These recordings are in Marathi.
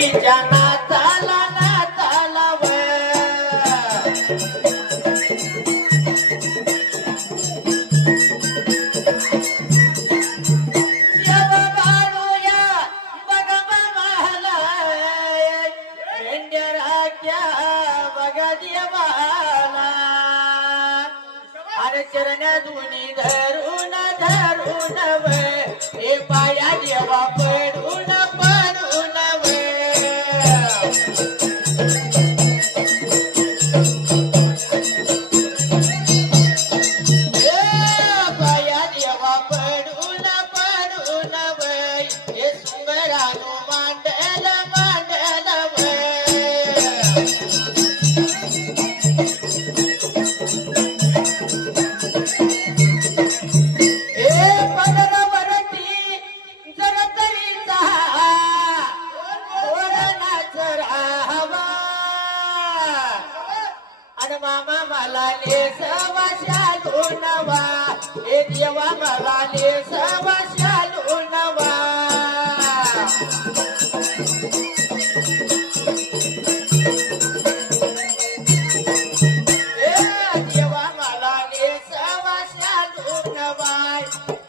पोरीच्या नाचाला नाचाला देव बाळूया बघ मला मेंढ्या बघा देवाला अरे चरण्या दुनी धरून धरून हे पाया देवा पडून पडून पाया देवा पडून पडून हे सुंदरानु मांडल मांडल मामा मला ले सवाशालू नवा हे देवा मला ले सवाशालू नवा देवा मला ले सवाशालू नवा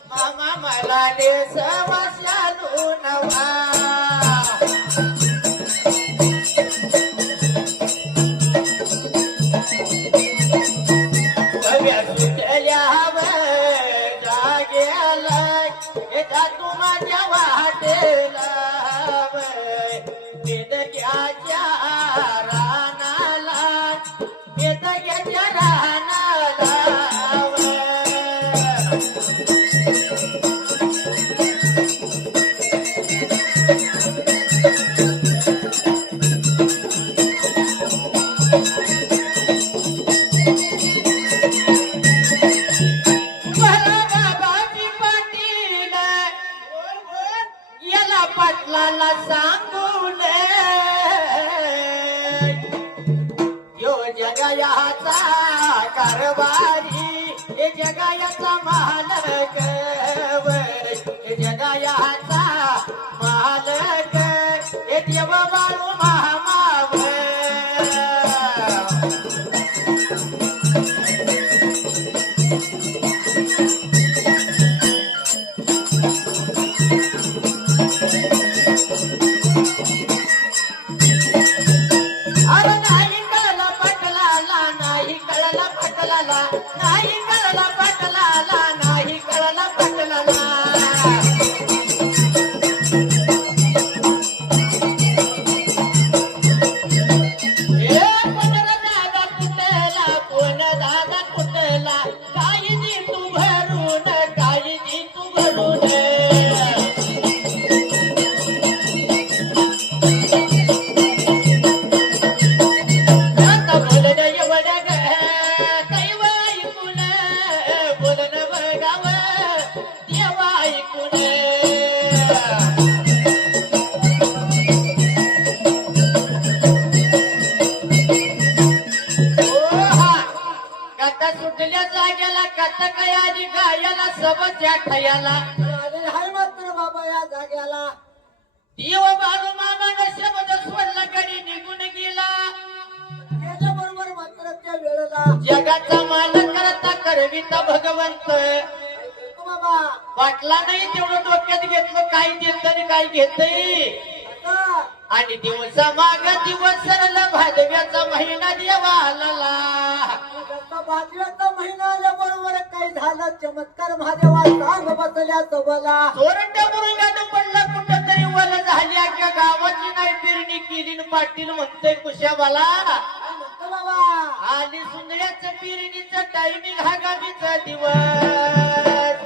मामा मला ले सवाशालू नवा तुमच्या वाटेला बेदग्याच्या रानाला बेदग्याच्या रानाला पाटलाला सांगून यो जगायाचा कारभारी हे जगायाचा मालक हे जगायाचा मालक हे देव बाळू महामाव नाही कळला पटलाला नाही कळला पटलाला कोण दादा कुठला काही दी तू भरून काही दी तू भरून सुटल्या जाग्याला कथा काय आधी गायला सबच्या ठयाला हाय मात्र बाबा या जाग्याला देव बाळू मामानं शब्द स्वरला गडी निघून गेला त्याच्याबरोबर मात्र त्या वेळेला जगाचा मालक करता करविता भगवंत बाबा वाटला नाही तेवढं डोक्यात घेतलं काय देत आणि काय घेतय आणि दिवसा माग दिवस सरला भादव्याचा महिना देवा आला भादव्याचा महिना आल्याबरोबर काही झालं चमत्कार महादेवा सांग बसल्या सबला चोरंड्या मुरुंगानं पडला कुठं तरी वर झाली अख्या गावाची नाही पेरणी केली पाटील म्हणतोय कुशाबाला बाबा आली सुंदऱ्याचं पेरणीचं टायमिंग हा गावीचा दिवस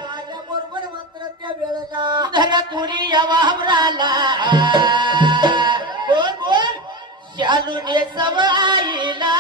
आल्याबरोबर मात्र त्या वेळेला धरा तुरी या वावराला बोल बोल शालूने सब आईला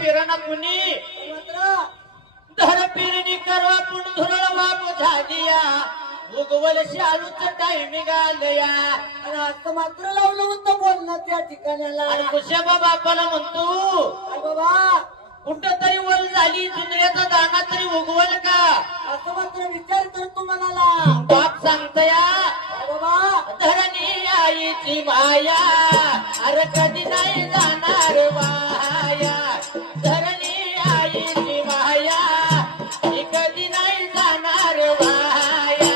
पेरणा कुणी धर पेरणी करवा पण धुरळ वाप झालिया उगवल शालूच टायमिंग आलया आणि आता मात्र लावलं होतं बोलणं त्या ठिकाणाला. आणि कुशाबा बापाला म्हणतो काय बाबा कुठं तरी वल झाली जुन्याचा दाना तरी उगवल का असं मात्र विचार करतो मनाला. बाप सांगतया काय बाबा धरणी आईची माया अरे कधी नाही जाणार वाया धरणी आईची माया ही कधी नाही जाणार वाया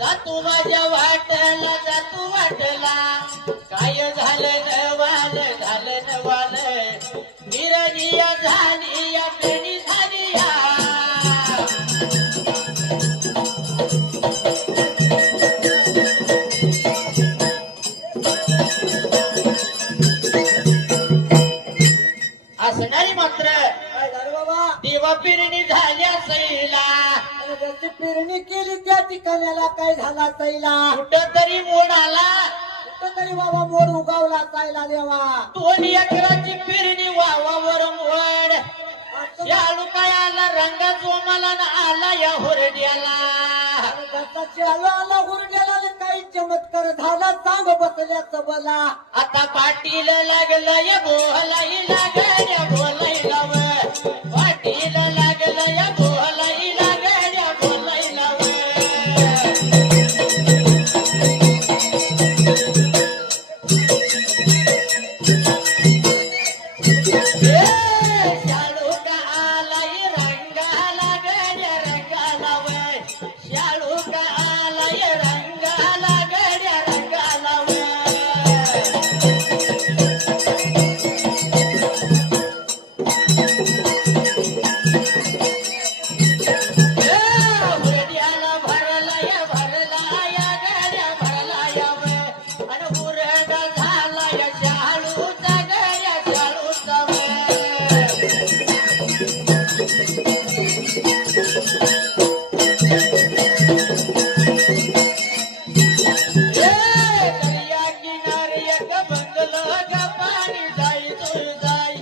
जातू माझ्या वाटला जातू वाटला काय झालं नवाल झालं नवाल विरनिया झाली या पेणी झाली या असणारी मात्र काय झालं बाबा देवा पेरणी झाल्या सैला आणि जशी पेरणी केली त्या ठिकाणाला काय झाला सैला. कुठं तरी मोड आला कुठं तरी बाबा मोड उगावला सायला देवा. 2 एकराची पेरणी वावावर मोड शालू काय आला रंगा जोमाला ना आला या हुरड्याला आणि जसा चालू आला हुरड्याला काही चमत्कार झाला सांग बसल्याचं बोला. आता पाटील लागलं या बोलाई लागल्या बोलायला व पाटील लागलं या बोलाई लागल्या बोलायला व शालू का आलाय रंगाला गड्या रंगाला वय शालू का आलाय रंगाला गड्या रंगाला हुरड्याला भरलाय भरलाय गड्या भरलाय वय आणि हुरडा झालाय शालूचा गड्या शालूचा वय दर्या किनारी एक बंगलो ग पाणी जाई जाई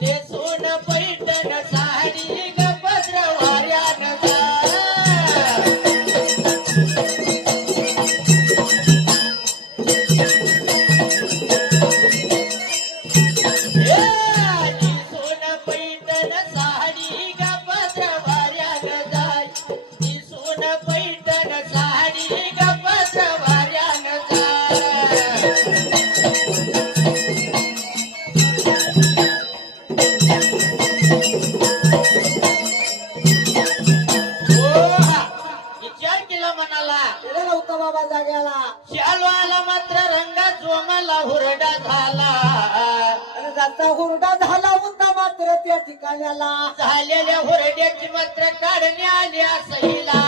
नेसून पैठण साडी ग पत्र वाऱ्यानं जाय नेसून पैठण साडी ग पत्र वाऱ्यानं जाय नेसून पैठण साडी ग पत्र वाऱ्यानं जाय विचार केला मनाला गेलं नव्हतं बाबा जाग्याला. शालू आला मात्र रंगा जोमाला हुरडा झाला आणि जसा हुरडा झाला होता मात्र त्या ठिकाणाला. झालेल्या हुरड्याची मात्र काढणे आली सईला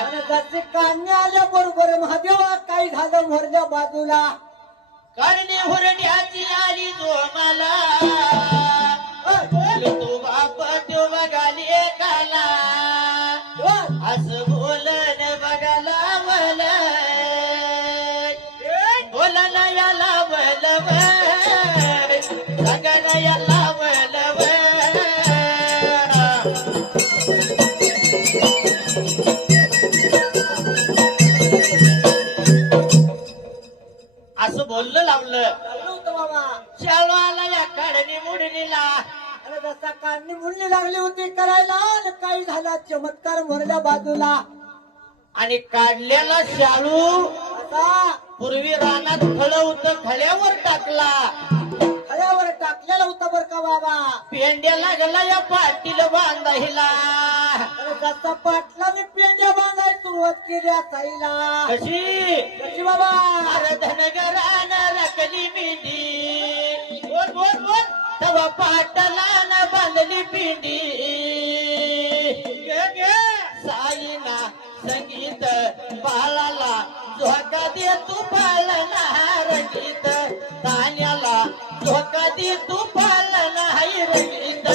आणि जसे काढणे आल्या बरोबर महादेवा काही झालं मोरच्या बाजूला. काढणे हुरड्याची आली जोमाला बोल तू बाप तो बघाली एकाला असं बोलन बघाला वल बोलन याला वल सगळं याला वल बोललं लावलं. लावलं होतं बाबा. शाळू आला या काढणी मुडणीला. अरे जसा काढणी मुंडणी लागली होती करायला आणि काही झाला चमत्कार मोरल्या बाजूला. आणि काढलेला शाळू आता पूर्वी रानात फळ होतं खड्यावर टाकला. खड्यावर टाकलेला होता बर का बाबा. पेंड्या लागला या पाटील बांधायला. अरे जसा पाटला मी पेंड्या बांधायला सुरुवात केली असायला. कशी कशी बाबा. अरे धनगरान रकली पिंडी. बोल बोल बोल. तवा पाटलान बांधली पिंडी. साईना संगीत बाळाला झोका दे तू पाळणा रंगीत. तान्याला झोका दे तू पाळणा रंगीत.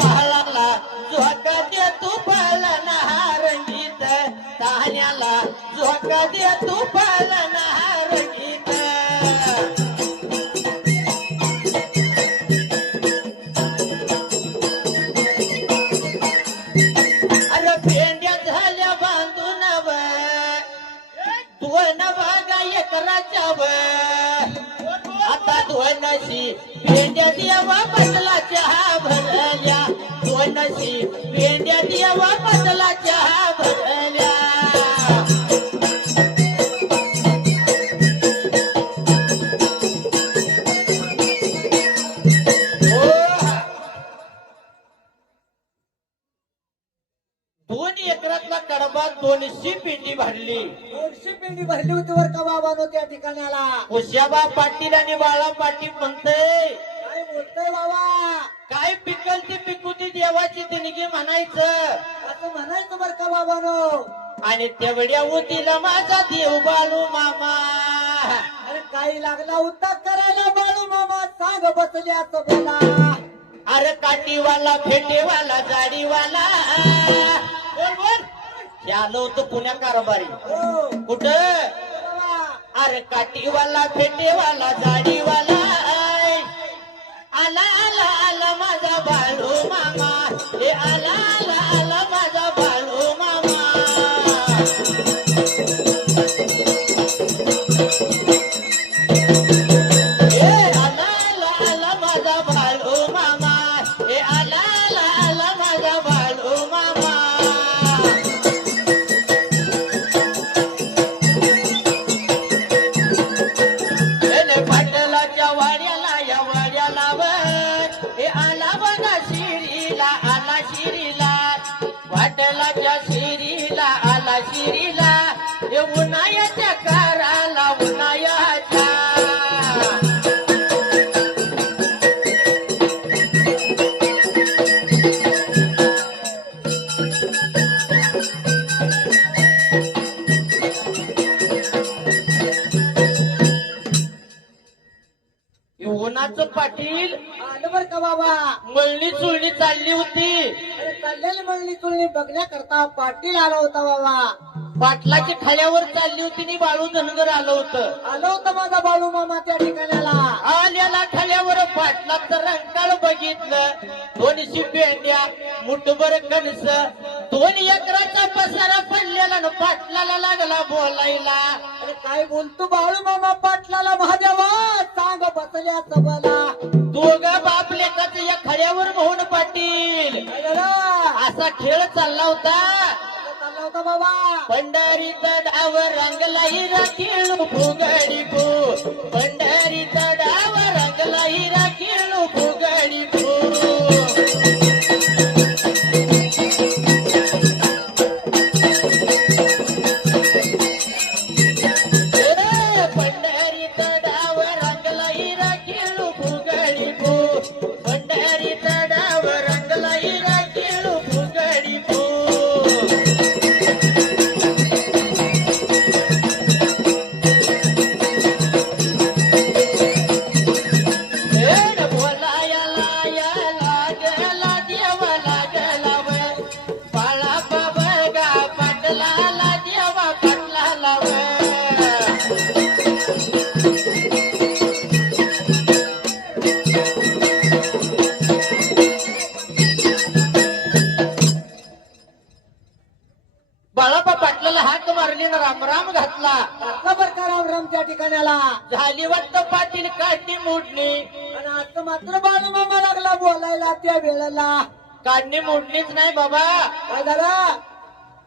बाळाला झोका दे तू पाळणा रंगीत. तान्याला झोका दे तू पाळणा रंगीत. भेंड्या झाल्या बांधून दोन बागा एकराच्या आता दोनशी भेंड्या देवा बदला चहा भरल्या. दोनशी भेंड्या देवा बदला चहा भरल्या. दोन एकरातला कडबा 200 पिंडी भरली. 200 पिंडी भरली होती बर का बाबानो त्या ठिकाणाला. उशाबा पाटील आणि बाळा पाटील म्हणतय काय बोलतोय बाबा. काय पिकल ती पिकू ती देवाची देणगी म्हणायचं. असं म्हणायचं बर का बाबानो. आणि तेवढ्या उतीला माझा देव बाळू मामा. अरे काही लागला होता करायला बाळू मामा सांग बसले असं बोला. अरे काठीवाला फेटेवाला जाडीवाला. बोल बोल. आलो होतो पुण्या कारभारी. हो कुठं बाबा. अरे काठीवाला फेटेवाला जाडीवाला. आला आला आला माझा बाळू मामा. हे आला आला आला माझा बाळू मामा. हे आला आला आला माझा बाळू मामा. हे आला आला आला माझा बाळू मामा. पाटलाच्या वाड्याला या वाड्याला हे आला बघा शिरीला आला शिरीला. पाटलाच्या शिरीला आला शिरीला. हे उन्हाळ्याच्या काराला उन्हाळ्याच्या. उन्हाचं पाटील आलं बर का बाबा. मळणी चुळणी चालली होती. अरे चाललेली म्हणली तुळणी बघण्याकरता पाटील आला होता बाबा. पाटलाची खड्यावर चालली होती आणि बाळू धनगर आलं होतं. आलं होतं माझा बाळू मामा त्या ठिकाणाला. आल्याला खड्यावर पाटलाचं रंकाळ बघितलं. 200 पेंड्या मुठभर कणस. 2 एकराचा पसारा पडलेला न पाटलाला लागला बोलायला. अरे काय बोलतो बाळू मामा पाटलाला महादेवा सांग बसल्या सबला. दोघं बाप लेकाचं या खड्यावर मोहन पाटील. काय झालं? असा खेळ चालला होता. चालला होता बाबा. पंढरीचा डाव रंगला हिरा खेळू फुगडी फू. पंढरीचा डाव रंगला हिरा खेळू फुगडी फू. पंढरीचा डाव रंगला हिरा खेळू फुगडी फू. पंढरीचा डाव रंगला हिरा खेळू फुगडी फू. बोला पाटलानं रामराम घातला. घातला बर का राम त्या ठिकाणाला. झाली वाटतं पाटील काढणी मोडणी. आणि आता मात्र बाळूमामा लागला बोलायला त्या वेळेला. काढणी मोडणीच नाही बाबा, काय झालं?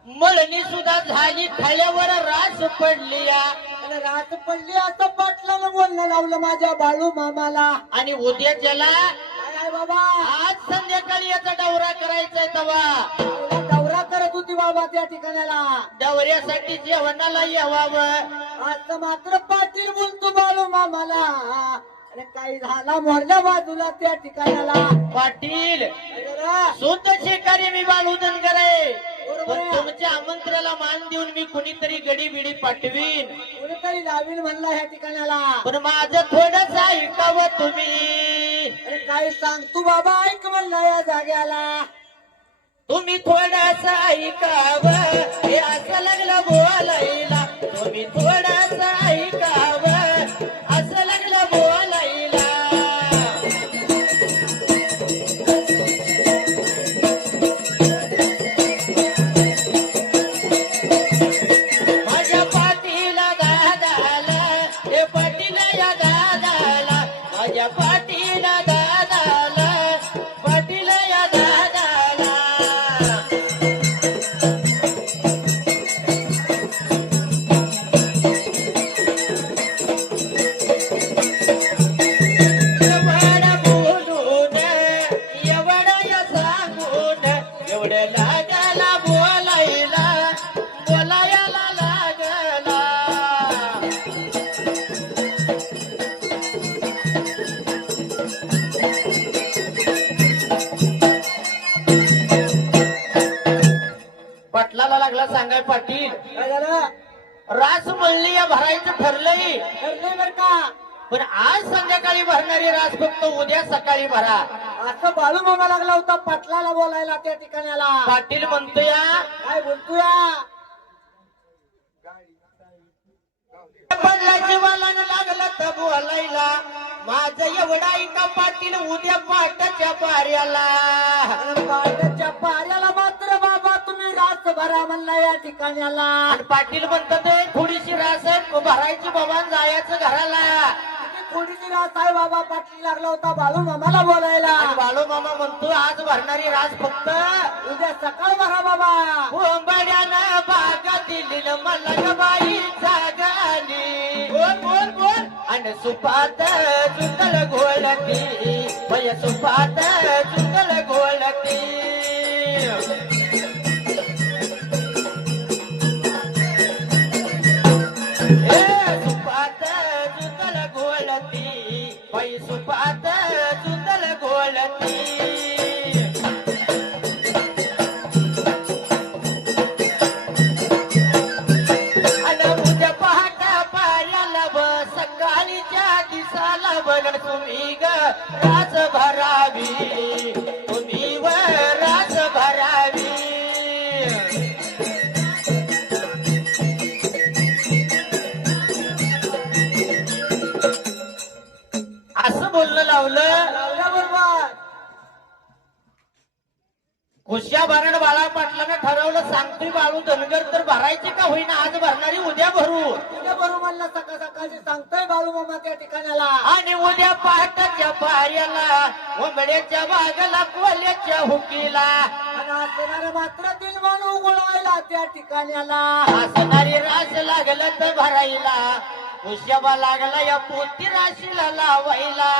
मळणी सुद्धा झाली, खाल्यावर रास पडली या. आणि रात पडली असं पाटलानं बोलणं लावलं माझ्या बाळू मामाला. आणि उद्याच्याला काय आहे बाबा? आज संध्याकाळी याचा दौरा करायचाय. तवा दौरा करत होती बाबा त्या ठिकाणाला. दौऱ्यासाठी जेवणाला यावावं. आता मात्र पाटील बोलतो बाळू मामाला. अरे काही झाला मोरल्या बाजूला त्या ठिकाणाला. पाटील अरे शुद्ध शेकारी मी बाळू धनगर आहे, बरोबर पण आहे. तुमच्या आमंत्रणाला मान देऊन मी कुणीतरी गडी बिडी पाठवीन. कोणीतरी लावीन म्हणला ह्या ठिकाणाला. पण माझं थोडंच ऐकावं तुम्ही. अरे काय सांगतो बाबा, ऐक म्हणला या जाग्याला. तुम्ही थोडंच ऐकावं, हे असं लागलं बोलायला. तुम्ही थोडंच ऐकावं, असं लागलं बोलायला. माझ्या पाटीला दादाला, हे पाटीला या दादाला. माझ्या पाटीला दादाला, पाटीला या दादाला. एवढं बोलून, एवढं या सांगून, एवढं लागला बोलायला, बोलायला लागला. पाटलाला लागला सांगाय, पाटील काय झालं? रास मळली या भरायचं ठरलंय, ठरलंय बर का? पण आज संध्याकाळी भरणारी रास फक्त उद्या सकाळी भरा. असं बाळू मामा लागला होता पाटलाला बोलायला त्या ठिकाणाला. पाटील म्हणतोया काय बोलतोया? पडला जीवाला लागला तर बोलायला. माझं एवढा ऐका पाटील, उद्या पाटाच्या पाऱ्याला. आणि पाटाच्या पाऱ्याला मात्र बाबा तुम्ही रास भरा म्हणला या ठिकाणाला. आणि पाटील म्हणतात थोडीशी रास भरायची बाबा, जायचं घराला. किती थोडीशी रास आहे बाबा. पाटील लागला होता बाळू मामाला बोलायला. आणि बाळू मामा म्हणतो आज भरणारी रास फक्त उद्या सकाळ भरा बाबा. कोंबड्यानं बागा दिली न मला ग बाई जागा आली. बोल बोल बोल. आणि सुपात चुकल घोळती, भय सुपात चुकल घोळती. सुपात चुकल घोळती, भय सुपात चुकल घोळती. उद्या पहाटा पायाला ब सकाळीच्या दिसाला बन तुम्ही ग राज भरावी, तुम्ही व राज भरावी. असं बोलणं लावलं. लावल्या बरोबर. खुश्या भरण बाळा पाटलानं ठरवलं, सांगतोय बाळू धनगर तर भरायचे का होईना, आज भरणारी उद्या भरू. उद्या भरू म्हणला सकाळ सकाळची सांगतोय बाळू मामा त्या ठिकाणाला. आणि उद्या पहाटाच्या पाऱ्याला, वंबड्याच्या बागला, कोल्याच्या हुकीला. आणि असणारा मात्र दिल म्हणून उघडायला त्या ठिकाणाला. असणारी रास लागलं तर भरायला, खुश्याबा लागला या पोती राशीला लावायला.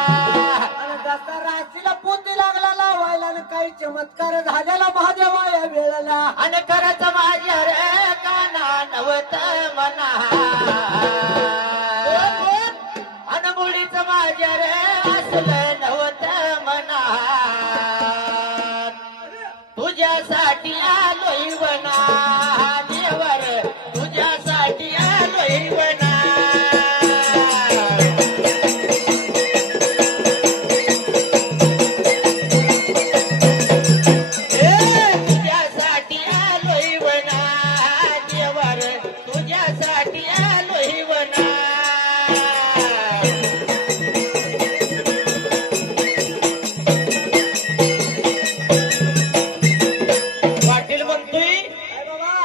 आणि जसा राशीला पोती लागला लावायला आणि काही चमत्कार झालेला महादेवा या वेळेला. आणि करत माझ्या रे काना नवत मना. आणि मुळीच माझ्या रे असलं नवत मना. तुझ्यासाठी आलोय वना देवर, तुझ्यासाठी आलोय वना. तुझ्यासाठी आलोय वना देवर, तुझ्यासाठी आलोय वना. पाटील म्हणतोय काय बाबा?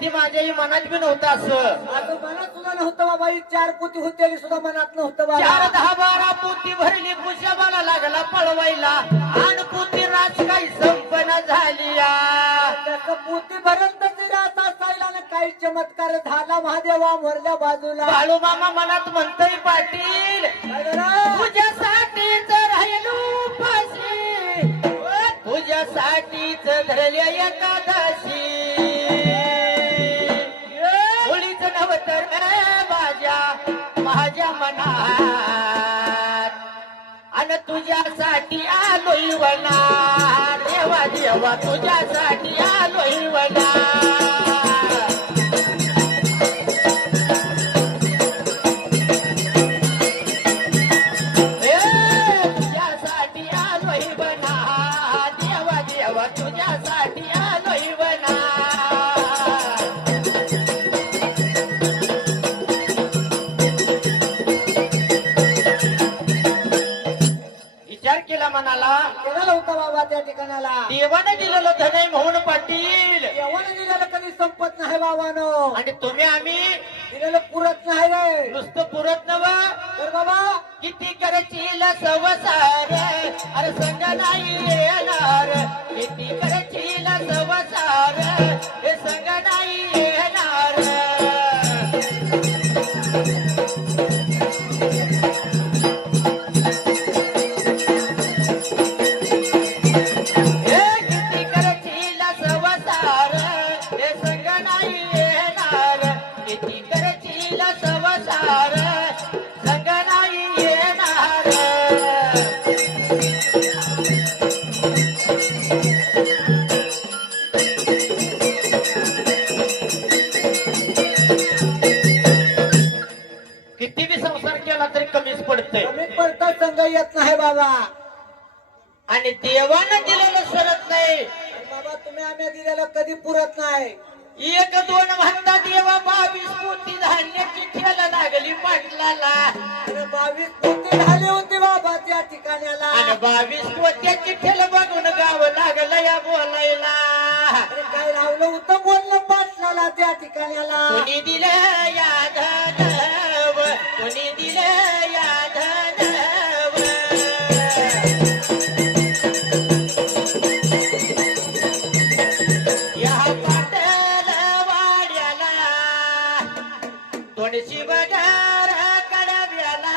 ती माझ्याही मनात बी नव्हतं असं. आता मनात सुद्धा नव्हतं बाबा, ही 4 पोती होते सुद्धा मनात नव्हतं 4, बाबा. 10, 12 पोती भरली कुशाबाला लागला पळवायला आणि पोती राज काही संपना झाली या. त्याचं पोती भरत तरी राहत असायला आणि काही चमत्कार झाला महादेवा मोरल्या बाजूला. बाळू मामा मनात म्हणतोय पाटील काय झालं? तुझ्यासाठीच राहिलो उपाशी, तुझ्यासाठीच धरल्या एकादशी. मुलीच नवतर माझ्या मनात आणि तुझ्यासाठी आलोय वनात. देवा देवा तुझ्यासाठी आलोय वनात. तुझ्यासाठी आलोय वनात. देवा देवा तुझ्यासाठी आलोय वनात. विचार केला मनाला, केलं नव्हतं बाबा त्या ठिकाणाला. देवाने दिलेलं धन आहे म्हणून पाटील, देवाने दिलेलं कधी संपत नाही बाबानो. आणि तुम्ही आम्ही दिलेलं पुरत नाही रे. नुसतं पुरत नव तर बाबा किती करशील संसार, अरे संग नाही येणार. किती करशील संसार, हे संग नाही येणार. हे किती करशील संसार, हे संग नाही येणार. किती करशील संसार, संग नाही येणार. किती बी संसार केला तरी कमीच पडतंय. कमी पडता संघ येत नाही बाबा. आणि देवानं दिलेलं सरत नाही. आणि बाबा तुम्ही आम्ही दिलेलं कधी पुरत नाही. 1, 2 म्हणता देवा 22 पोती धान्याची ठेला लागली पाटलाला. आणि 22 पोती झाली होती बाबा त्या ठिकाणाला. आणि 22 पोत्याची ठेल बघून गाव लागलं या बोलायला. अरे काय लावलं होतं बोलणं पाटलाला त्या ठिकाणाला. कोणी दिलं या धनव, कोणी दिलं या धनव. या पाटल वाड्याला तोंडशी बगार कडव्याला.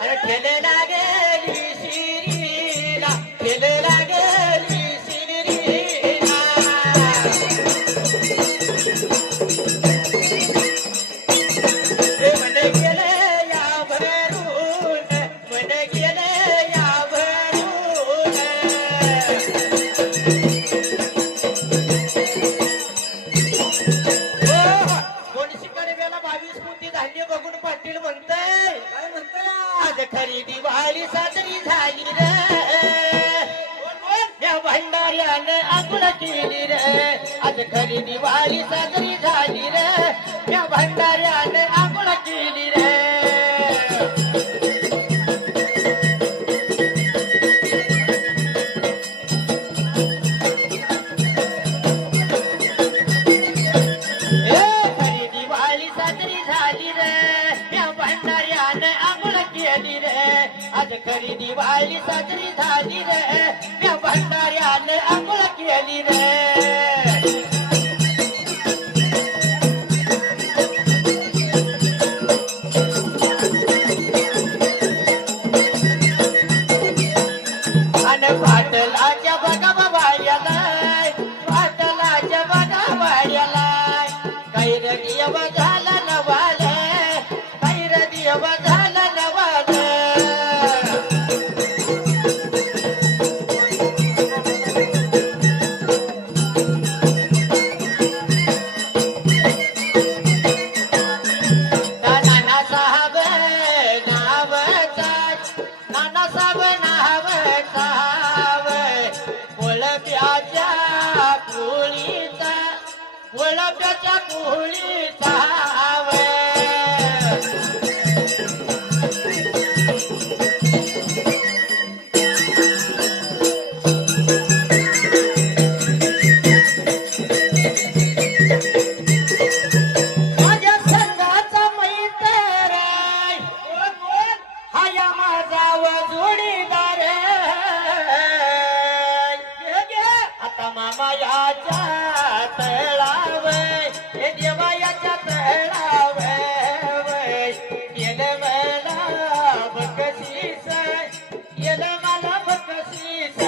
अरे ठेल लागली शिरीला, ठेल लागली शिरीला. हे मन गेले या भरून, मन गेले या भरून. कोणशी कडव्याला 22 पोती धान्य बघून पाटील म्हणतंय, काय म्हणतोय? आज खरी दिवाळी साजरी झाली रे. या भंडाऱ्याने आंघोळ केली रे. आज खरी दिवाळी साजरी झाली रे. या भंडाऱ्याने आंघोळ केली रे. खरी दिवाळी साजरी झाली रे. या भंडाऱ्याने आंघोळ केली रे. आज खरी दिवाळी साजरी झाली रे. या भंडाऱ्याने आंघोळ केली रे. आणि पाटलाच्या बघा वाड्याला, पाटलाच्या बघा वाड्याला. कैर दिव झाला नवाल, कैर दिव झाला नवाल. नानासाहेब नावचा, नानासाहेब नावचा वळप्याच्या कुळीचा, वळप्याच्या कुळीचा. याच्या तळाव हे देवा याच्या तळाव केलं मला बकशीस केलं मला बकशीस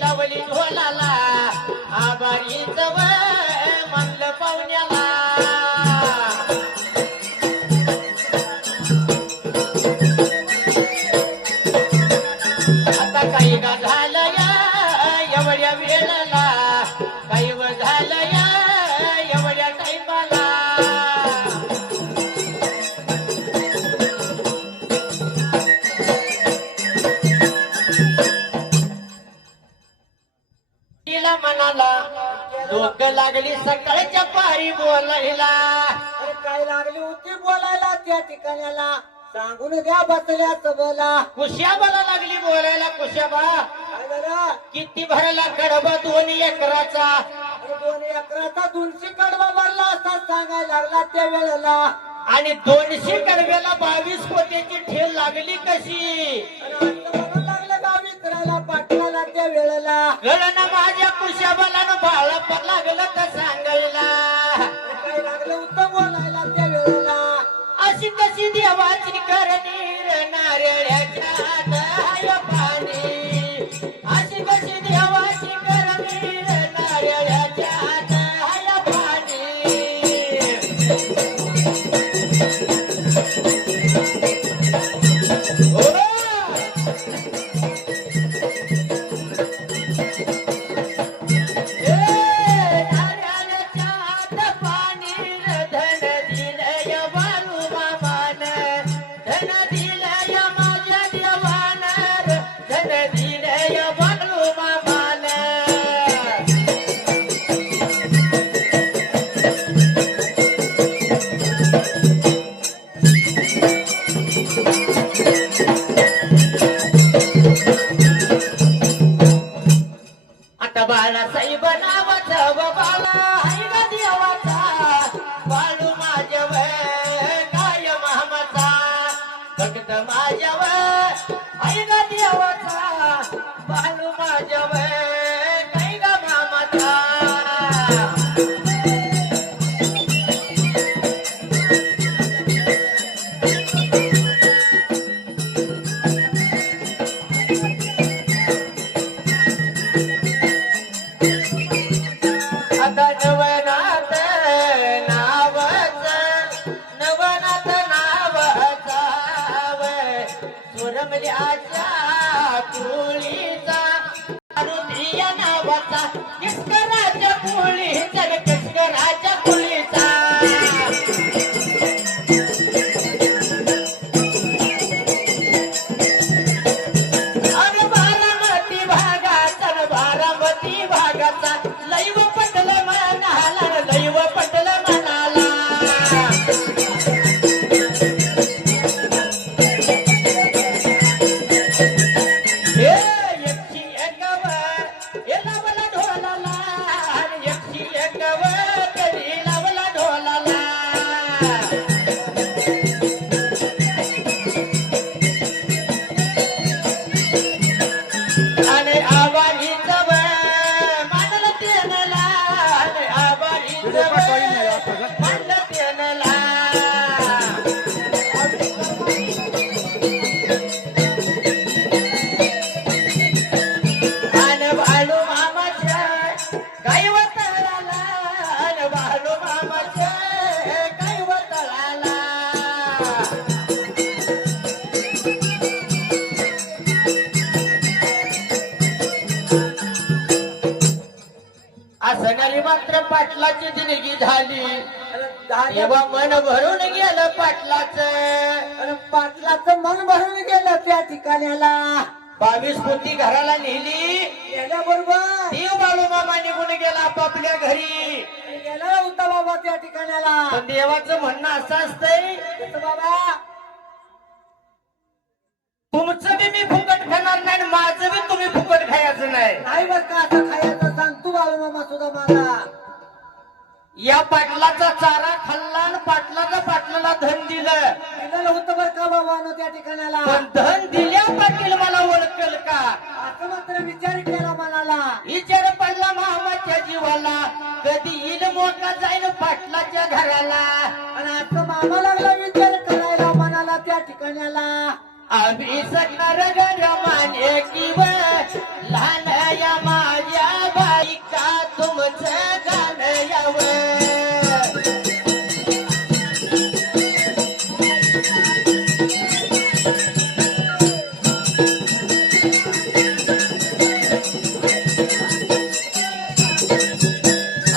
लावली ढोलाला आभारीच म्हणलं पाहुण्याला आता काही का झालं एवढ्या वेळेला काही झालं एवढ्या टाईमाला तिला म्हणाला लोक लागली सकाळच्या पारी बोलायला अरे काय लागली होती बोलायला त्या ठिकाण्याला सांगून द्या बसल्याचं बोला कुशाबाला लागली बोलायला कुशाबा काय झालं किती भरला कडबा 2 एकराचा अरे 2 एकराचा 200 कडबा भरला असता सांगायला लागला त्या वेळेला आणि 200 कडब्याला 22 कोटीची ठेल लागली कशी आणि असं म्हणून लागलं गाव विकरायला पाटलाला त्या वेळेला कळण माझ्या कुशाबाला बाळप लागलं तर सांगायला काय लागलं होतं बोलायला त्या वेळेला अशी कशी देवाची करणी नारळ्याच्या दहाय पाणी अशी कशी देवाची करणी नारळ्याच्या दहाय पाणी आता बाळासाहेब नावाचा बाबा हाय गा देवाचा बाळू माझ्याव काय मामाचा भक्त माझ्याव हाय गा देवाचा बाळू माझ्याव काय गा मामाचा आता नवनाथ नावाचा सुरमल्याच्या कुळीचा आरुतिया नावाचा किस्कराच्या कुळीचा किस्कराच्या कुळीचा बारामती भागाचा लैव पटल म्हणाला लैव पटल म्हणाला एकशे लावला ढोलाला आणि 101 कधी लावला ढोलाला आणि आबारीच मांडलं तेनला आणि आबारीच मांडलं तेनला आणि बाळू मामाच्या काही वतळाला आणि बाळू मामाच्या काही वतळाला असणारी मात्र पाटलाची जिंदगी झाली तेव्हा मन भरून गेलं पाटलाचं पाटलाचं मन भरून गेलं त्या ठिकाण्याला 22 पोती घराला नेली. गेल्याबरोबर देव बाळूमामा निघून गेला आपापल्या घरी. गेला होता बाबा त्या ठिकाणाला. पण देवाचं म्हणणं असं असतंय, कसं बाबा तुमचं बी मी फुकट खाणार नाही आणि माझं बी तुम्ही फुकट खायचं नाही. नाही बरं का असं खायचं सांगतो बाळू मामा सुद्धा मला. या पाटलाचा चारा खाल्ला आणि पाटलाला धन दिलं. गेलेलं होतं बरं का बाबा त्या ठिकाणाला. पण धन दिल्या पाटील मला ओळखेल का असं मात्र विचार केला मनाला. विचार पडला मामाच्या जीवाला. कधी येईल मोठा जाईल पाटलाच्या घराला. आणि असं मामा लागला विचार करायला मनाला त्या ठिकाणाला. आम्ही सगणार घर माने किव लहान या माझ्या बाईका तुमचं गाणं यावं.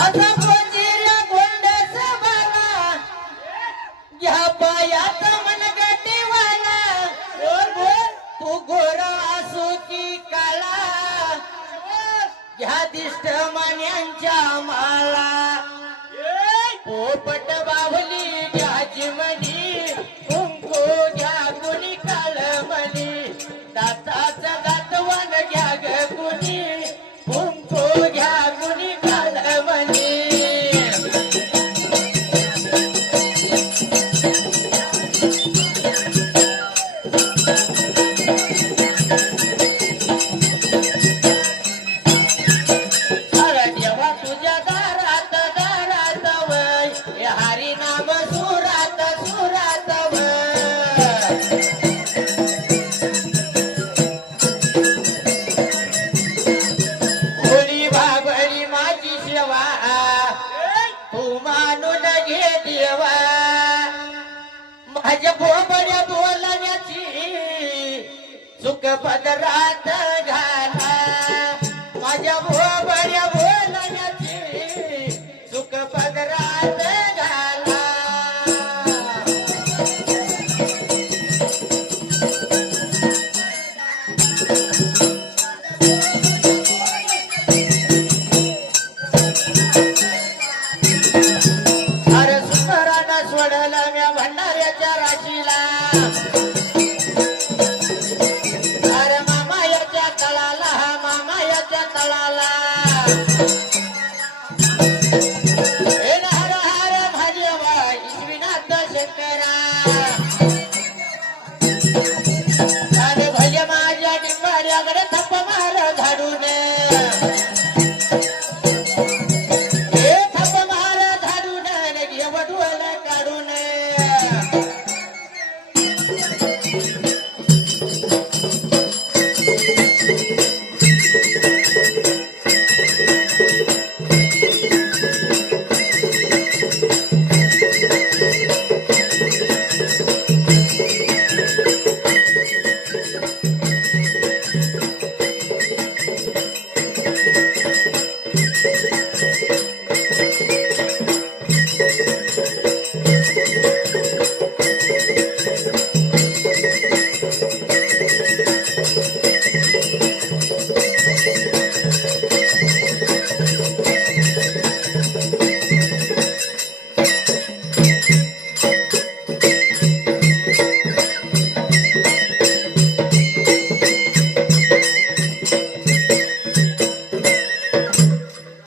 आता गोंजिऱ्या गोंडस बाला घ्या पायात मनगटीवाला. तू गोरा असो की काळा घ्या दिष्ट मान्यांच्या माळा. पोपट बाहुली घ्या चिमणी कुंकू घ्या कुणी काळमणी. दाताचं दातवण घ्या ग कुणी कुंकू घ्या कुणी काळमणी. अरे देवा तुझ्या दारात दारात वय हे हरी नाम सुरात सुरात वय. होळी भागवली माझी सेवा तू मानून घे देवा. माझ्या बोबड्या बोलण्याची चुक पदरात घाला. माझ्या बोबड्या बोलण्याची चुक पदरात घाला. अरे सुंदरानं सोडलं म्या भंडाऱ्याच्या राशीला. अरे मामायाच्या तळाला मामायाच्या तळाला. हे हर हर महादेवा ईश्वनाथ शंकरा. अरे भले माझ्या डिंबाड्याकडे थप्प मार झाडून.